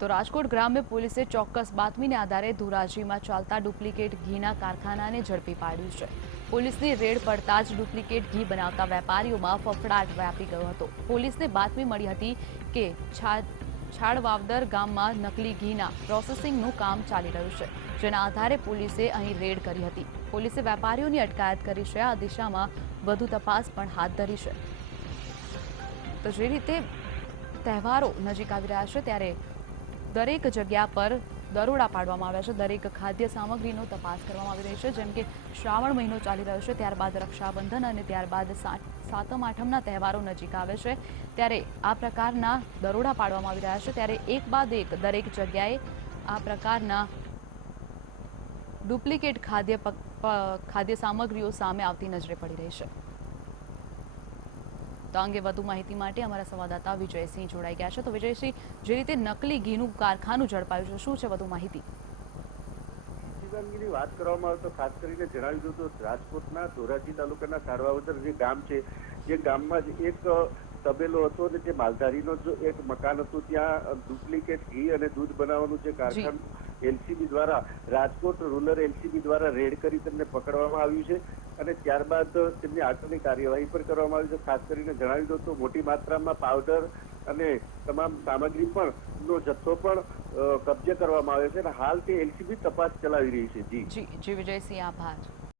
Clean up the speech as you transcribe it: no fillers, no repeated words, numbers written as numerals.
તો રાજકોટ ગ્રામ્ય પોલીસે ચોક્કસ બાતમીને આધારે ધોરાજીમાં ચાલતા ડુપ્લિકેટ ઘીના કારખાનાને ઝડપી પાડ્યું છે। પોલીસની રેડ પડતા જ ડુપ્લિકેટ ઘી બનાવતા વેપારીઓમાં ફફડાટ વ્યાપી ગયો હતો। પોલીસને બાતમી મળી હતી કે છાડવાવદર ગામમાં નકલી ઘીના પ્રોસેસિંગનું કામ ચાલી રહ્યું છે, જેના આધારે પોલીસે અહીં રેડ કરી હતી। પોલીસે વેપારીઓની અટકાયત કરી છે। આ દિશામાં વધુ તપાસ પણ હાથ ધરી છે। તો જે રીતે તહેવારો નજીક આવી રહ્યા છે ત્યારે દરેક જગ્યા પર દરોડા પાડવામાં આવ્યા છે। દરેક ખાદ્ય સામગ્રીનો તપાસ કરવામાં આવી રહી છે। જેમ કે શ્રાવણ મહિનો ચાલી રહ્યો છે, ત્યારબાદ રક્ષાબંધન અને ત્યારબાદ સાતમ આઠમના તહેવારો નજીક આવે છે, ત્યારે આ પ્રકારના દરોડા પાડવામાં આવી રહ્યા છે। ત્યારે એક બાદ એક દરેક જગ્યાએ આ પ્રકારના ડુપ્લિકેટ ખાદ્ય સામગ્રીઓ સામે આવતી નજરે પડી રહી છે। તો અંગે વધુ માહિતી માટે અમારા સંવાદદાતા વિજયસિંહ જોડાઈ ગયા છે। તો વિજયસિંહ, જે રીતે નકલી ઘીનું કારખાનું ઝડપાયું છે, શું છે વધુ માહિતી? શિવાંગીની વાત કરવામાં આવે તો ખાસ કરીને જણાવી દઉં તો રાજકોટના ધોરાજી તાલુકાના છાડવાવદર જે ગામ છે, જે ગામમાં જ એક તબેલો હતો અને જે માલધારીનો જો એક મકાન હતું, ત્યાં ડુપ્લિકેટ ઘી અને દૂધ બનાવવાનું જે કારખાનું એલસીબી દ્વારા રાજકોટ રૂરલ એલસીબી દ્વારા રેડ કરી તેમને પકડવામાં આવ્યું છે અને ત્યારબાદ તેમની આગળની કાર્યવાહી પણ કરવામાં આવી છે। ખાસ કરીને જણાવી દઉં તો મોટી માત્રામાં પાવડર અને તમામ સામગ્રી પણ નો જથ્થો પણ કબજે કરવામાં આવ્યો છે અને હાલ તે એલસીબી તપાસ ચલાવી રહી છે। જી વિજયસિંહ, આભાર।